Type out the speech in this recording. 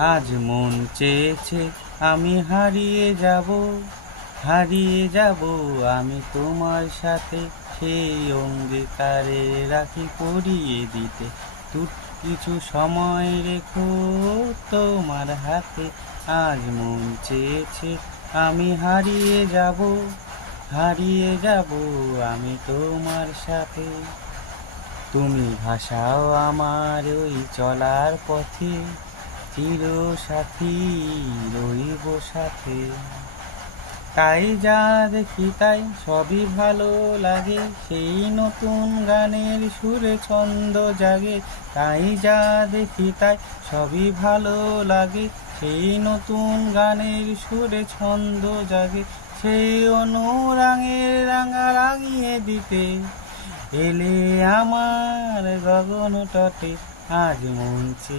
আজ মন চেয়েছে আমি হারিয়ে যাব, হারিয়ে যাব আমি তোমার সাথে। সেই অঙ্গীকারে রাখি পরিয়ে দিতে কিছু সময় রেখো তোমার হাতে। আজ মন চেয়েছে আমি হারিয়ে যাব, হারিয়ে যাব আমি তোমার সাথে। তুমি ভাসাও আমার ওই চলার পথে, চির সাথী রইব সাথে। তাই যা দেখি তাই সবই ভালো লাগে, সেই নতুন গানের সুরে ছন্দ জাগে। তাই যা দেখি তাই সবই ভালো লাগে, সেই নতুন গানের সুরে ছন্দ জাগে। সেই অনুরাঙের রাঙা রাঙিয়ে দিতে এলে আমার গগন তটে। আজ মন চেয়ে